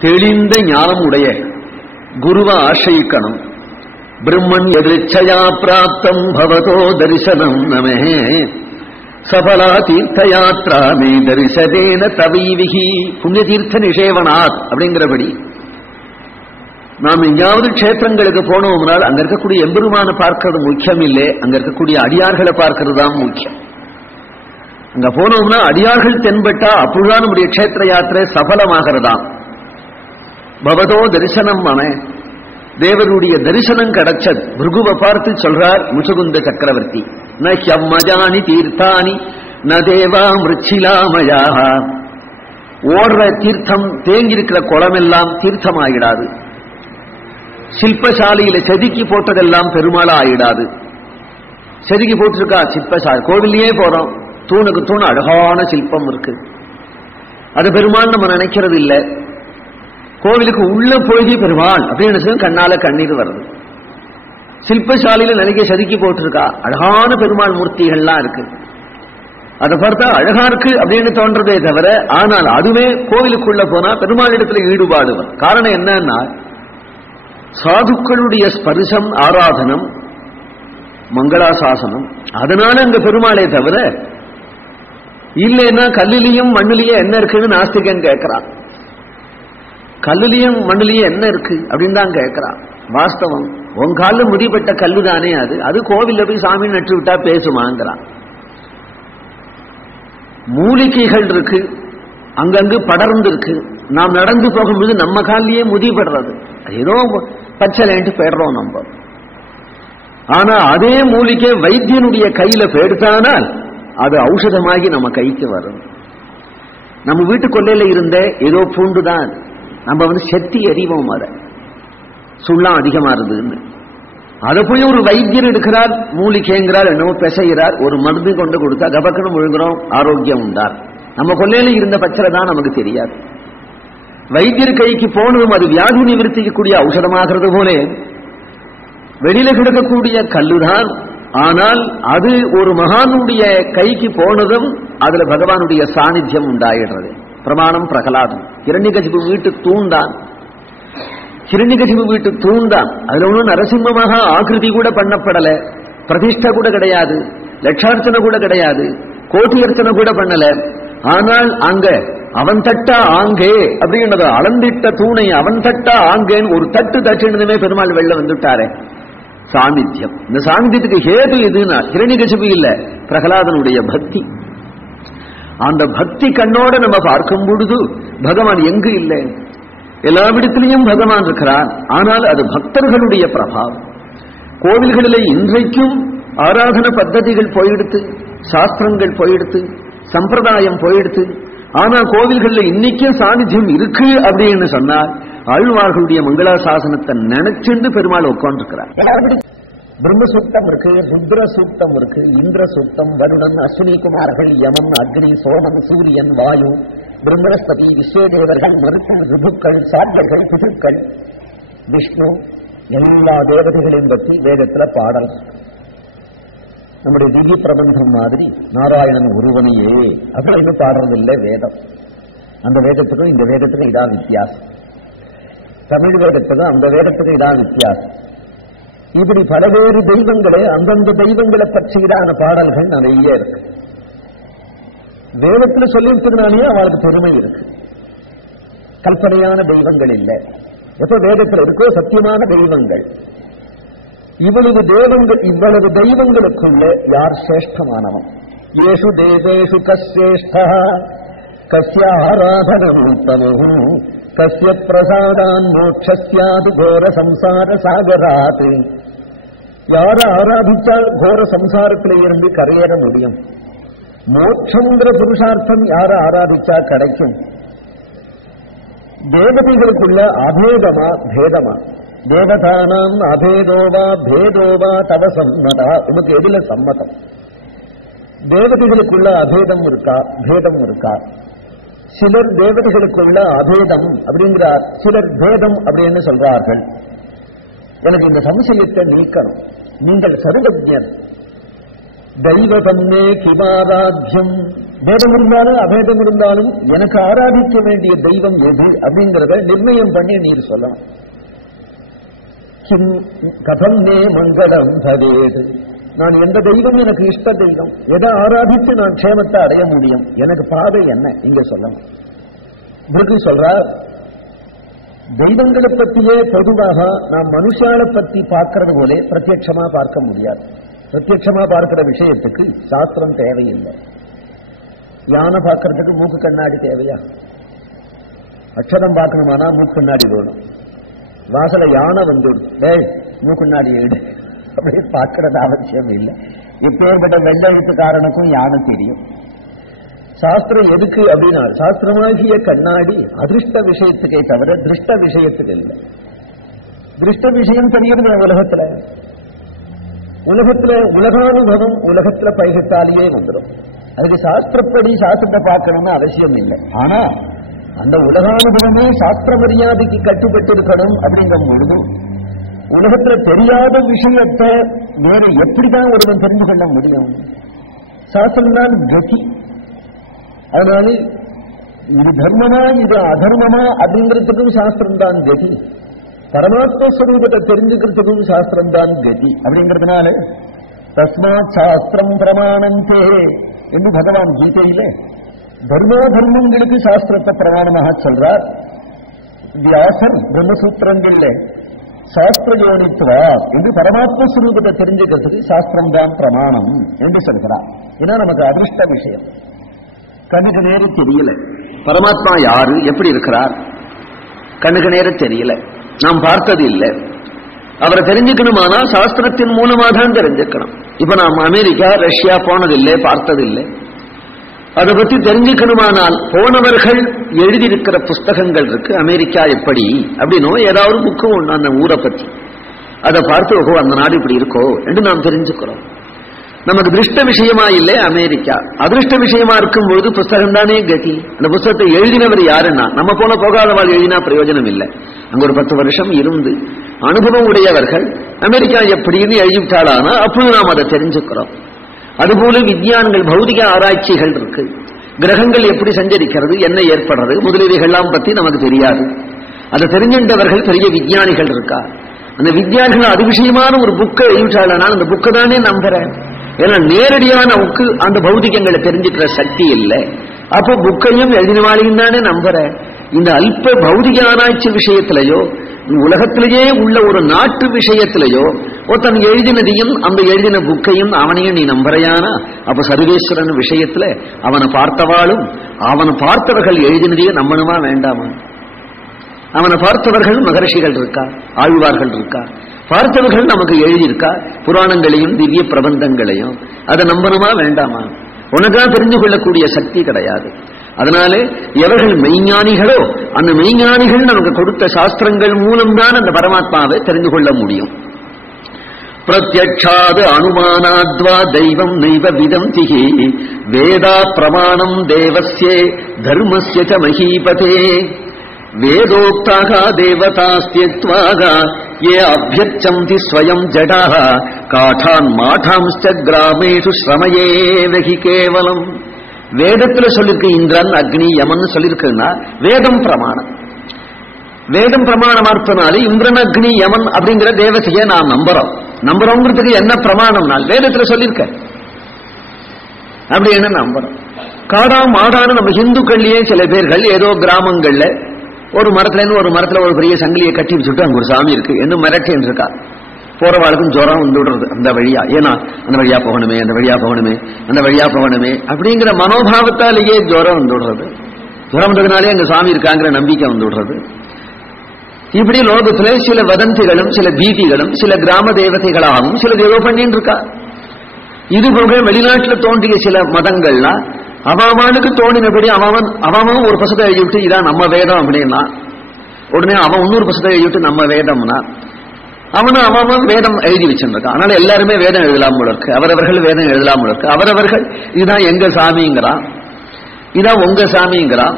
தெளிந்த ஞானம் உடைய குருவை ஆசிரியிக்கணும். பிரம்மன் எதிர்ச்சயா பிராப்தம் பவதோ தரிசனம் நமே. சபலா தீர்த்தயாத்ரா மே தரிசதேன தவைவிகி. புண்ணிய தீர்த்த நிஷேவனாத் அப்படிங்கிறபடி. நாம் எங்கேயாவது க்ஷேத்திரங்களுக்கு போனோம்னால் அங்க இருக்கக்கூடிய எம்பெருமான பார்க்கறது முக்கியம் இல்லை அங்க இருக்கக்கூடிய அடியார்களை பார்க்கறது தான் முக்கியம். அங்க போனோம்னா அடியார்கள் தென்பட்டா அப்பொழுதான் நம்முடைய க்ஷேத்திர யாத்திரை சபலமாகிறதாம். பவதோ தரிசனம் மன. தேவருடைய தரிசனம் கிடைச்சது. பிருகுவை பார்த்து சொல்றார் முசுகுந்த சக்கரவர்த்தி. ந ஹியம்மஜானி தீர்த்தானி ந தேவா மிருச்சிலாமயாக ஓடுற தீர்த்தம் தேங்கியிருக்கிற குளமெல்லாம் தீர்த்தம் ஆகிடாது சில்பசாலையில செதுக்கி போட்டதெல்லாம் பெருமாளா ஆயிடாது செதுக்கி போட்டிருக்கா சிற்பசாலை. கோவிலையே போறோம். தூணுக்கு தூண் அழகான சிற்பம் இருக்கு. அது பெருமாள் நம்ம நினைக்கிறது இல்லை கோவிலுக்கு உள்ள போய் பெருமாள் அப்படின்னு சொல்லி கண்ணால கண்ணீர் வருது. சில்பசாலையில நினைக்க செதுக்கி போட்டிருக்கா. அழகான பெருமாள் மூர்த்திகள்லாம் இருக்கு. அதை பார்த்தா அழகா இருக்கு அப்படின்னு தோன்றதே தவிர ஆனால் அதுவே கோவிலுக்குள்ள போனா பெருமாள் இடத்துல ஈடுபாடு காரணம் என்னன்னா சாதுக்களுடைய ஸ்பரிசம் ஆராதனம் மங்களாசாசனம். அதனால அங்க பெருமாளே தவிர இல்லைன்னா கல்லிலையும் மண்ணிலையும் என்ன இருக்குன்னு நாஸ்திகன் கேட்கிறான். கல்லுலையும் மண்ணுலையும் என்ன இருக்கு அப்படின்னு தான் கேட்கிறான் வாஸ்தவம். உன் காலில் முடிப்பட்ட கல்லு தானே அது? அது கோவில்ல போய் சாமி நட்டு விட்டா பேசுமாங்கிறான். மூலிகைகள் இருக்கு. அங்கங்கு படர்ந்து இருக்கு. நாம் நடந்து போகும்போது நம்ம காலிலேயே முதிபடுறது. ஏதோ பச்சலைன்ட்டு போயிடுறோம் நம்ம. ஆனா அதே மூலிகை வைத்தியனுடைய கையில போயிடுத்தானால் அது ஔஷதமாகி நம்ம கைக்கு வரும். நம்ம வீட்டு கொல்லையில இருந்த ஏதோ பூண்டு தான் நம்ம வந்து செத்தி எறிவோம் அதை. சுள்ளம் அதிகமா இருந்ததுன்னு. அதை போய் ஒரு வைத்தியர் எடுக்கிறார் மூலிகைங்கிறார் என்னவோ பிசைகிறார் ஒரு மருந்து கொண்டு கொடுத்தா கபக்கணும் விழுங்குறோம் ஆரோக்கியம் உண்டார் நம்ம கொள்ளையில இருந்த பச்சரை தான் நமக்கு தெரியாது. வைத்தியர் கைக்கு போனதும் அது வியாதி நிவர்த்திக்கக்கூடிய ஔஷதமாகிறது போல. வெளியில கிடக்கக்கூடிய கல்லுதான். ஆனால் அது ஒரு மகானுடைய கைக்கு போனதும் அதுல பகவானுடைய சாநித்தியம் உண்டாயிடுறது. பிரமாணம் பிரகலாதம். இரண்டிகசிபு வீட்டு தூண்டான் சிறுநிகசிபு வீட்டு தூண்டான் அதுல ஒன்றும் நரசிம்மமாக ஆகிருதி கூட பண்ணப்படல. பிரதிஷ்டை கூட கிடையாது. லட்சார்ச்சனை கூட கிடையாது. கோட்டி அர்ச்சனை கூட பண்ணல. ஆனால் அங்க அவன் தட்டா ஆங்கே அப்படின்றத அளந்திட்ட தூணை அவன் தட்டா ஆங்கேன்னு ஒரு தட்டு தட்டுனதுமே பெருமாள் வெளில வந்துட்டாரே. சாநித்தியம். இந்த சாநித்தியத்துக்கு ஹேது எதுனா? கிரணிகசிபு இல்ல. பிரகலாதனுடைய பக்தி. அந்த பக்தி கண்ணோட நம்ம பார்க்கும் பொழுது பகவான் எங்கு இல்லை? எல்லா இடத்திலையும் பகவான் இருக்கிறான் ஆனால் அது பக்தர்களுடைய பிரபாவம். கோவில்களிலே இன்றைக்கும் ஆராதன பத்ததிகள் போயிடுத்து சாஸ்திரங்கள் போயிடுத்து சம்பிரதாயம் போயிடுத்து ஆனா கோவில்கள்ல இன்னைக்கும் சாநித்தியம் இருக்கு அப்படின்னு சொன்னால் ஆழ்வார்களுடைய மங்களா சாசனத்தை நினைச்சென்று பெருமாள் உட்காந்துருக்கிறார் பிரம்மசூக்தம் இருக்கு ருத்ர சூக்தம் இருக்கு இந்திர சூக்தம் வருணன் அஸ்வினி குமார்கள் யமன் அக்னி சோமன் சூரியன் வாயு பிரம்மஸ்பதி விஸ்வதேவர்கள் மருத்துவ ருதுக்கள் சாத்தர்கள் பிதுக்கள் விஷ்ணு எல்லா தேவதைகளையும் பற்றி வேதத்துல பாடல். நம்முடைய திவ்ய பிரபந்தம் மாதிரி நாராயணன் ஒருவனையே. அப்படின்னு பாடுறதில்லை வேதம். அந்த வேதத்துக்கும் இந்த வேதத்துக்கும் இதான் வித்தியாசம். தமிழ் வேதத்துக்கும் அந்த வேதத்துக்கும் இதான் வித்தியாசம். இப்படி பலவேறு தெய்வங்களே அந்தந்த தெய்வங்களை பற்றியதான பாடல்கள் நிறைய இருக்கு. வேதத்தில் சொல்லியிருக்கிறதுனாலேயே அவளுக்கு பெருமை இருக்கு. கல்பனையான தெய்வங்கள் இல்லை. எப்ப வேதத்தில் இருக்கோ சத்தியமான தெய்வங்கள். இவ்வளவு தெய்வங்கள் இவ்வளவு தெய்வங்களுக்குள்ள யார் சிரேஷ்டமானவன்? ஏஷு தேவேஷு கஸ்யேஷ்ட கஸ்ய ஆராதனமுத்தமோ கசிய பிரசாதான் மோட்சஸ்யாது கோர சம்சார சாகராத். யார ஆராதித்தால் கோர சம்சாரத்திலே இருந்து கரையேற முடியும்? மோட்சங்கிற புருஷார்த்தம் யார ஆராதிச்சா கிடைக்கும்? தேவதைகளுக்குள்ள அபேதமா பேதமா? தேவதானாம் அபேதோவா பேதோவா தவ சம்மதா? உனக்கு எதுல சம்மதம்? தேவதைகளுக்குள்ள அபேதம் இருக்கா? பேதம் இருக்கா? சிலர் தேவதைகளுக்குள்ள அபேதம் அப்படிங்கிறார். சிலர் பேதம் அப்படின்னு சொல்றார்கள். எனக்கு இந்த சம்சயத்தை நீக்கணும். நீங்கள் சர்வஜர் தெய்வதன்னே கிமாராத்தியம் பேதம் இருந்தாலும் அபேதம் இருந்தாலும் எனக்கு ஆராதிக்க வேண்டிய தெய்வம் எது அப்படிங்கிறத நிர்ணயம் பண்ணி நீர் சொல்லலாம் கிம் கதம் நே மங்களம் பவேது. நான் எந்த தெய்வம் எனக்கு இஷ்ட தெய்வம். எதை ஆராதித்து நான் க்ஷேமத்தை அடைய முடியும்? எனக்கு பாதை என்ன? இங்க சொல்லணும். பிறகு சொல்றார் தெய்வங்களை பற்றியே பொதுவாக நாம் மனுஷாலை பற்றி பார்க்கறது போலே பிரத்யட்சமா பார்க்க முடியாது. பிரத்யட்சமா பார்க்கிற விஷயத்துக்கு சாஸ்திரம் தேவையில்லை. யானை பார்க்கறதுக்கு மூக்கு கண்ணாடி தேவையா? அக்ஷரம் பார்க்கணுமானா மூக்கு கண்ணாடி வேணும் வாசல யானை வந்துடும் டேய் மூக்கு கண்ணாடி எடு. அப்படி பார்க்கறது அவசியம் இல்லை. இப்பேற்பட்ட வெள்ளெழுத்துக்காரனுக்கும் யானை தெரியும். சாஸ்திரம் எதுக்கு அப்படின்னா சாஸ்திரமாகிய கண்ணாடி அதிர்ஷ்ட விஷயத்துக்கே தவிர திருஷ்ட விஷயத்துக்கு இல்லை. திருஷ்ட விஷயம் தெரியுது உலகத்துல. உலகத்துல உலகானுபவம் உலகத்துல பைகத்தாலேயே வந்துடும் அதுக்கு சாஸ்திரப்படி சாஸ்திரத்தை பார்க்கணும்னு அவசியம் இல்லை. ஆனா அந்த உலகானுபவமே சாஸ்திர மரியாதைக்கு கட்டுப்பட்டு இருக்கணும் அப்படிங்கும் பொழுதும் உலகத்துல தெரியாத விஷயத்தை வேற எப்படிதான் ஒருவன் தெரிந்து கொள்ள முடியும்? சாஸ்திரம் தான் கதி. அதனால இது தர்மமா இது அதர்மமா அப்படிங்கிறதுக்கும் சாஸ்திரம் தான் கதி. பரமாத்ம ஸ்வரூபத்தை தெரிஞ்சுக்கிறதுக்கும் சாஸ்திரம் தான் கதி. அப்படிங்கிறதுனால தஸ்மாத் சாஸ்திரம் பிரமாணந்தே என்று பகவான் கீதையிலே தர்மா தர்மங்களுக்கு சாஸ்திரத்தை பிரமாணமாக சொல்றார். வியாசன் பிரம்மசூத்திரங்கள்ல சாஸ்திர யோனித்துவா என்று பரமாத்ம சுரூபத்தை தெரிஞ்சுக்கிறதுக்கு சாஸ்திரம் தான் பிரமாணம் என்று சொல்கிறார். ஏன்னா நமக்கு அதிர்ஷ்ட விஷயம். கண்ணுக்கு நேரம் தெரியல. பரமாத்மா யாரு? எப்படி இருக்கிறார்? கண்ணுக்கு நேரம் தெரியல. நாம் பார்த்தது இல்லை. அவரை தெரிஞ்சுக்கணுமானா சாஸ்திரத்தின் மூலமா தான் தெரிஞ்சுக்கணும். இப்ப நாம் அமெரிக்கா ரஷ்யா போனதில்லை பார்த்ததில்லை. அதை பத்தி தெரிஞ்சுக்கணுமானால் போனவர்கள் எழுதியிருக்கிற புஸ்தகங்கள் இருக்கு. அமெரிக்கா எப்படி? அப்படின்னோ ஏதாவது புக்கு ஒண்ணு அந்த ஊரை பத்தி. அதை பார்த்து ஓஹோ அந்த நாடு இப்படி இருக்கோ? என்று நாம் தெரிஞ்சுக்கிறோம். நமக்கு திருஷ்ட விஷயமா இல்லை அமெரிக்கா. அதிருஷ்ட விஷயமா இருக்கும்போது புஸ்தகம் தானே கதி. அந்த புஸ்தகத்தை எழுதினவர் யாருன்னா? நம்ம போல போகாதவாள் எழுதினா பிரயோஜனம் இல்லை. அங்க ஒரு பத்து வருஷம் இருந்து அனுபவம் உடையவர்கள் அமெரிக்கா எப்படின்னு எழுதிவிட்டாளானா அப்பொழுது நாம் அதை தெரிஞ்சுக்கிறோம். அதுபோல விஞ்ஞானங்கள் பௌதிக ஆராய்ச்சிகள் இருக்கு. கிரகங்கள் எப்படி சஞ்சரிக்கிறது என்ன ஏற்படுறது முதலீடுகள்லாம் பத்தி நமக்கு தெரியாது. அதை தெரிஞ்சின்றவர்கள் பெரிய விஞ்ஞானிகள் இருக்கா? அந்த விஞ்ஞானிகள் அது விஷயமான ஒரு புக்கை எழுதிட்டாளனா அந்த புக்கை தானே நம்புறேன். ஏன்னா நேரடியான உக்கு அந்த பௌதிகங்களை தெரிஞ்சுக்கிற சக்தி இல்லை. அப்போ புக்கையும் எழுதினவாளையும் தானே நம்புற. இந்த அல்ப பௌதிக ஆராய்ச்சி விஷயத்திலேயோ உலகத்திலேயே உள்ள ஒரு நாட்டு விஷயத்திலேயோ ஒருத்தன் எழுதினதையும் அந்த எழுதின புக்கையும் அவனையும் நீ நம்புறையானா? அப்ப சர்வேஸ்வரன் விஷயத்துல அவனை பார்த்தவாளும் அவனை பார்த்தவர்கள் எழுதினதையும் நம்பணுமா வேண்டாமா? அவனை பார்த்தவர்கள் மகரிஷிகள் இருக்கா? ஆழ்வார்கள் இருக்கா? பார்த்தவர்கள் நமக்கு எழுதியிருக்கா? புராணங்களையும் திவ்ய பிரபந்தங்களையும். அதை நம்பணுமா வேண்டாமா? உனக்காக தெரிந்து கொள்ளக்கூடிய சக்தி கிடையாது. அதனாலே எவர்கள் மெய்ஞானிகளோ அந்த மெய்ஞானிகள் நமக்கு கொடுத்த சாஸ்திரங்கள் மூலம்தான் அந்த பரமாத்மாவை தெரிந்து கொள்ள முடியும். பிரத்யக்ஷாது அனுமானாத்வா தெய்வம் நைவ விதம் திகி வேதா பிரமாணம் தேவஸ்யே தர்மஸ்ய ச மகீபதே. வேதோக்தாக தேவதாஸ்தியத்வாக ஏ அபியச்சந்தி ஸ்வயம் ஜடாக காட்டான் மாఠாம்ச்ச கிராமேஷு ஸ்ரமையே வெகி கேவலம் வேதத்துல சொல்லிருக்கு இந்திரன் அக்னி யமன் சொல்லிருக்குன்னா வேதம் பிரமாணம். வேதம் பிரமாணமார்த்தனாலே இந்திரன் அக்னி யமன் அப்படிங்கிற தேவதையை நான் நம்புறோம். நம்புறோங்கிறதுக்கு என்ன பிரமாணம்னால் வேதத்துல சொல்லியிருக்க அப்படி என்ன நம்புறோம்? காடா மாடான நம்ம இந்துக்கள்லயே சில பேர்கள் ஏதோ கிராமங்கள்ல ஒரு மரத்துல இருந்து ஒரு மரத்துல ஒரு பெரிய சங்கிலியை கட்டி வச்சுட்டு அங்க ஒரு சாமி இருக்கு. என்ன மிரட்டேன்னு இருக்கா போறவாளுக்கும் ஜுரம் வந்து விடுறது அந்த வழியா. ஏன்னா அந்த வழியா போகணுமே அந்த வழியா போகணுமே அந்த வழியா போகணுமே அப்படிங்கிற மனோபாவத்தாலேயே ஜுரம் வந்து விடுறது. ஜுரம் வந்ததுனாலே அங்க சாமி இருக்காங்கிற நம்பிக்கை வந்து விடுறது. இப்படி லோகத்துல சில வதந்திகளும் சில பீதிகளும் சில கிராம தேவதைகளாகவும் சில ஏதோ பண்ணிட்டு இருக்கா. இது போக வெளிநாட்டில் தோன்றிய சில மதங்கள்லாம் அவனுக்கு தோணினபடி அவன் அவன் ஒரு பசத்தை எழுதிவிட்டு இதான் நம்ம வேதம் அப்படின்னா உடனே அவன் இன்னொரு பசத்தை எழுதிவிட்டு நம்ம வேதம்னா அவனு அவன் வேதம் எழுதி வச்சிருக்கான் அதனால எல்லாருமே வேதம் எழுதலாம் போல இருக்கு. அவரவர்கள் வேதம் எழுதலாம் போல இருக்கு. அவரவர்கள் இதுதான் எங்க சாமிங்கிறான் இதான் உங்க சாமிங்கிறான்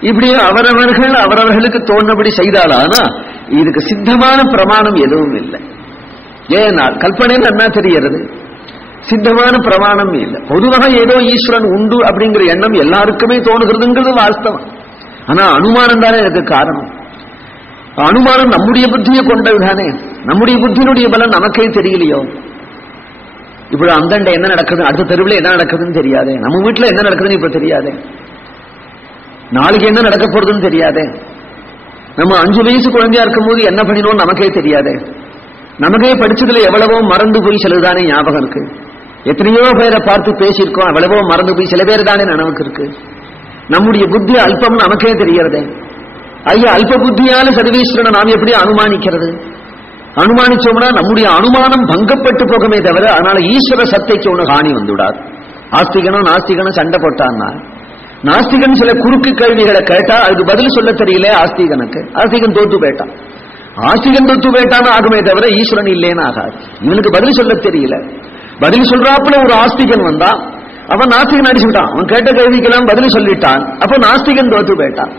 இப்படி அவரவர்கள் அவரவர்களுக்கு தோணுபடி செய்தாலானா இதுக்கு சித்தமான பிரமாணம் எதுவும் இல்லை. ஏன்னா கல்பனைன்னு என்ன தெரியறது சித்தமான பிரமாணம் இல்லை. பொதுவாக ஏதோ ஈஸ்வரன் உண்டு அப்படிங்கிற எண்ணம் எல்லாருக்குமே தோணுகிறதுங்கிறது வாஸ்தவம். ஆனா அனுமானம் தானே அதுக்கு காரணம். அனுமானம் நம்முடைய புத்தியை கொண்டது தானே நம்முடைய புத்தியினுடைய பலன் நமக்கே தெரியலையோ? இப்படி அந்தண்ட என்ன நடக்குது? அடுத்த தெருவில் என்ன நடக்குதுன்னு தெரியாதே. நம்ம வீட்டில் என்ன நடக்குதுன்னு இப்ப தெரியாதே. நாளைக்கு என்ன நடக்க போறதுன்னு தெரியாதே. நம்ம அஞ்சு வயசு குழந்தையா இருக்கும்போது என்ன பண்ணினோம் நமக்கே தெரியாதே. நமக்கே படிச்சதுல எவ்வளவோ மறந்து போய் செல்லுதானே ஞாபகம் இருக்கு. எத்தனையோ பேரை பார்த்து பேசியிருக்கோம். எவ்வளவோ மறந்து போய் சில பேர் தானே நமக்கு இருக்கு. நம்முடைய புத்தி அல்பம் நமக்கே தெரியறதே ஐயா அல்ப புத்தியான சர்வீஸ்வரனை நாம் எப்படி அனுமானிக்கிறது? அனுமானிச்சோம்னா நம்முடைய அனுமானம் பங்கப்பட்டு போகமே தவிர அதனால ஈஸ்வர சத்தைக்கு ஒண்ணு ஹானி வந்துவிடாது. ஆஸ்திகனும் நாஸ்திகனும் சண்டை போட்டான்னா. நாஸ்திகன் சில குறுக்கு கேள்விகளை கேட்டா அதுக்கு பதில் சொல்ல தெரியல ஆஸ்திகனுக்கு. ஆஸ்திகன் தோத்து போயிட்டான். ஆஸ்திகன் தோத்து போயிட்டான்னு ஆகுமே தவிர ஈஸ்வரன் இல்லேன்னு ஆகாது. இவனுக்கு பதில் சொல்ல தெரியல. பதில் சொல்றாப்புல ஒரு ஆஸ்திகன் வந்தா அவன் நாஸ்திகன் அடிச்சுட்டான் அவன் கேட்ட கேள்விக்கெல்லாம் பதில் சொல்லிட்டான். அப்ப நாஸ்திகன் தோத்து போயிட்டான்.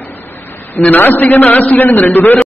இந்த நாஸ்திகன் ஆஸ்திகன் இந்த ரெண்டு பேரும்